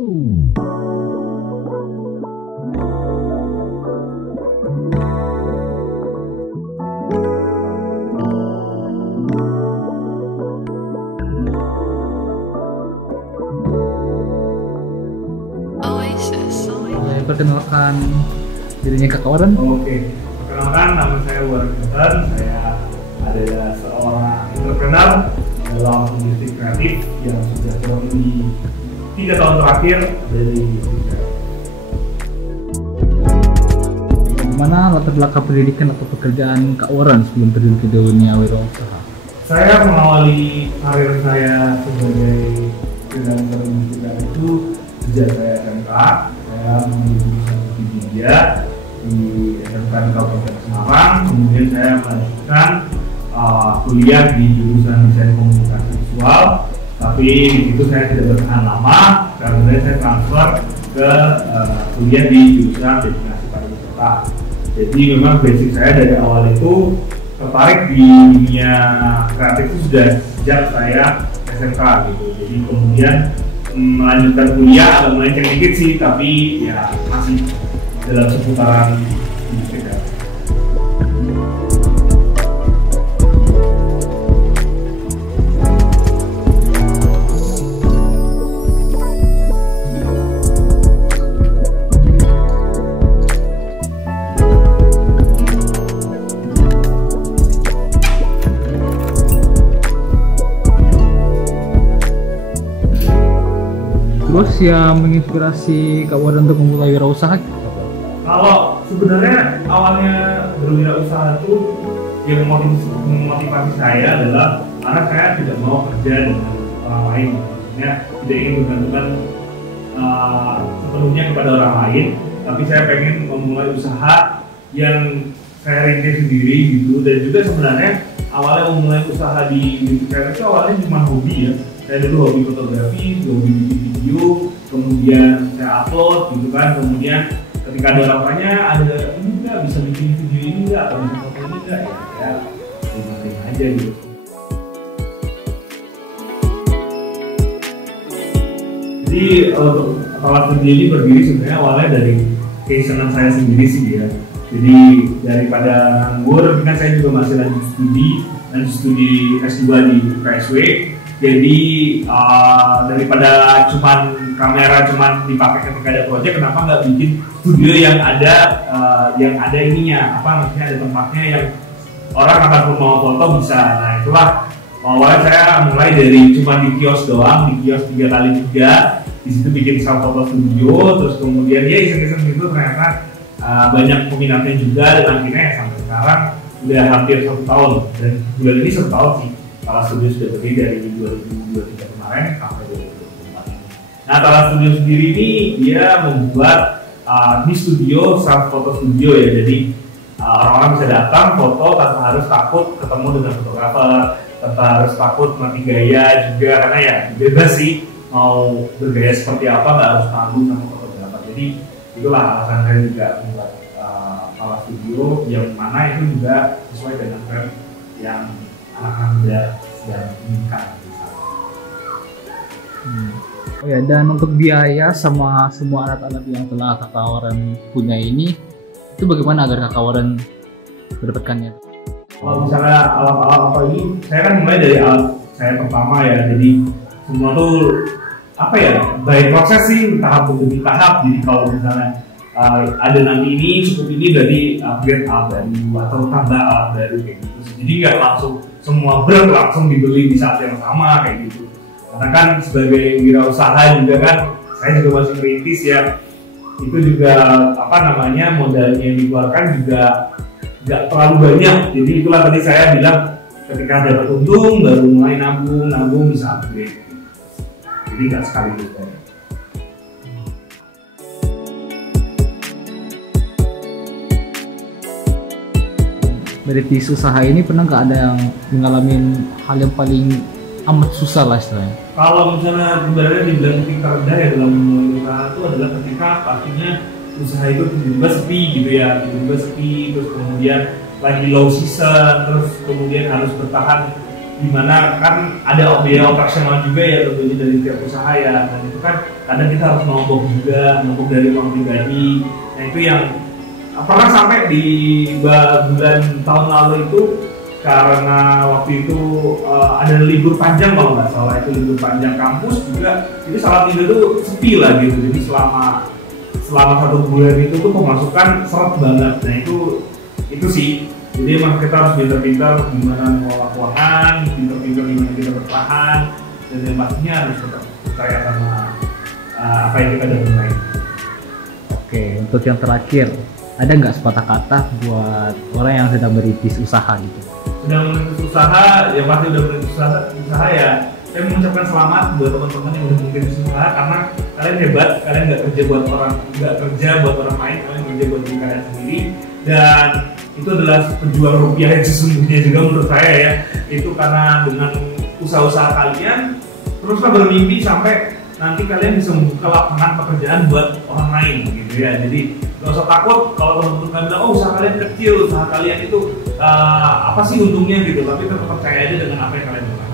Perkenalkan dirinya Kak Warren. Oke, perkenalkan nama saya Warren Johnson. Saya adalah seorang entrepreneur dalam industri kreatif yang sudah kurang lebih 3 tahun terakhir dari Indonesia. Bagaimana latar belakang pendidikan atau pekerjaan Kak Warren sebelum terjun ke dunia wirausaha? Saya mengawali karir saya sebagai freelancer musik itu sejak saya SMK. Saya mengambil jurusan multimedia di SMK di Kabupaten Semarang. Kemudian saya melanjutkan kuliah di jurusan desain komunikasi visual. Tapi di situ saya tidak bertahan lama karena saya transfer ke kuliah di jurusan destinasi pariwisata. Jadi memang basic saya dari awal itu tertarik di dunia kreatif itu sudah sejak saya SMK gitu. Jadi kemudian melanjutkan kuliah agak melenceng dikit sih, tapi ya masih dalam seputaran industri kreatif. Terus yang menginspirasi Kak Warren untuk memulai wirausaha? Kalau sebenarnya awalnya berwirausaha itu yang memotivasi saya adalah karena saya tidak mau kerja dengan orang lain, maksudnya tidak ingin bergantungan sepenuhnya kepada orang lain, tapi saya pengen memulai usaha yang saya rintis sendiri gitu. Dan juga sebenarnya awalnya memulai usaha di kreatif itu awalnya cuma hobi ya. Saya dulu hobi fotografi, hobi bikin video, kemudian saya upload gitu kan, kemudian ketika ada orang tanya, ada ini nggak bisa bikin video ini nggak, atau bisa foto ini nggak, ya terima aja gitu. Jadi untuk Talas Studio ini berdiri sebenarnya awalnya dari keisengan saya sendiri sih ya. Jadi daripada nganggur, kan saya juga masih lanjut studi S2 di KSW. Jadi daripada kamera cuman dipakai ketika ada proyek, kenapa nggak bikin studio yang ada ininya, maksudnya ada tempatnya yang orang ataupun mau foto bisa. Nah itulah awalnya saya mulai dari cuma di kios doang, di kios 3x3, di situ bikin self foto studio, terus kemudian ya iseng-iseng gitu ternyata banyak peminatnya juga, dan akhirnya ya sampai sekarang udah hampir 1 tahun, dan bulan ini 1 tahun sih. Talas Studio sudah berdiri dari 2023 kemarin sampai 2024 ini. Nah, Talas Studio sendiri ini dia membuat di studio self photo studio ya. Jadi orang-orang bisa datang foto tanpa harus takut ketemu dengan fotografer, tanpa harus takut mati gaya juga, karena ya bebas sih mau bergaya seperti apa, nggak harus malu sama fotografer. Jadi itulah alasan saya juga membuat Talas Studio, yang mana itu juga sesuai dengan tren yang anak-anak muda sedang inginkan. Oh ya, dan untuk biaya sama semua alat-alat yang telah Kak Warren punya ini, itu bagaimana agar Kak Warren mendapatkannya? Kalau misalnya alat-alat apa ini, saya kan mulai dari alat saya pertama ya. Jadi semua tuh by proses sih, tahap demi tahap. Jadi kalau misalnya ada nanti ini cukup ini, berarti upgrade alat baru atau tambah alat baru kayak gitu. Jadi nggak langsung semua brand langsung dibeli di saat yang sama kayak gitu. Karena kan sebagai wirausaha juga kan, saya juga masih merintis ya. Itu juga modalnya yang dikeluarkan juga nggak terlalu banyak. Jadi itulah tadi saya bilang, ketika dapat untung baru mulai nabung bisa upgrade. Jadi nggak sekaligus banyak. Dari usaha ini pernah nggak ada yang mengalami hal yang paling amat susah lah istilahnya? Kalau misalnya sebenarnya dibilang titik terendah ya dalam memulai usaha itu adalah ketika pastinya usaha itu tiba-tiba sepi gitu ya, terus kemudian lagi low season, terus kemudian harus bertahan dimana kan ada biaya operasional juga ya tentunya dari tiap usaha ya, dan itu kan kadang kita harus nombok juga, nombok dari uang pribadi. Nah itu yang pernah sampai di bulan tahun lalu itu, karena waktu itu ada libur panjang kalau nggak salah, itu libur panjang kampus juga, jadi Salatiga itu sepi lah gitu. Jadi selama 1 bulan itu tuh pemasukan seret banget. Nah itu sih, jadi emang kita harus pintar-pintar gimana mengelola keuangan, pintar-pintar gimana kita bertahan, dan yang pastinya harus tetap percaya sama apa yang kita udah mulai. Oke, untuk yang terakhir, ada nggak sepatah kata buat orang yang sedang merintis usaha gitu? Sedang merintis usaha, ya pasti udah merintis usaha ya. Saya mengucapkan selamat buat teman-teman yang udah merintis usaha, karena kalian hebat, kalian nggak kerja buat orang lain, kalian kerja buat diri kalian sendiri, dan itu adalah pejuang rupiah yang sesungguhnya juga menurut saya ya. Itu karena dengan usaha-usaha kalian teruslah bermimpi sampai nanti kalian bisa membuka lapangan pekerjaan buat orang lain gitu ya. Jadi nggak usah takut kalau teman-teman kalian bilang, oh usaha kalian kecil, usaha kalian itu apa sih untungnya gitu, tapi tetap percaya aja dengan apa yang kalian lakukan.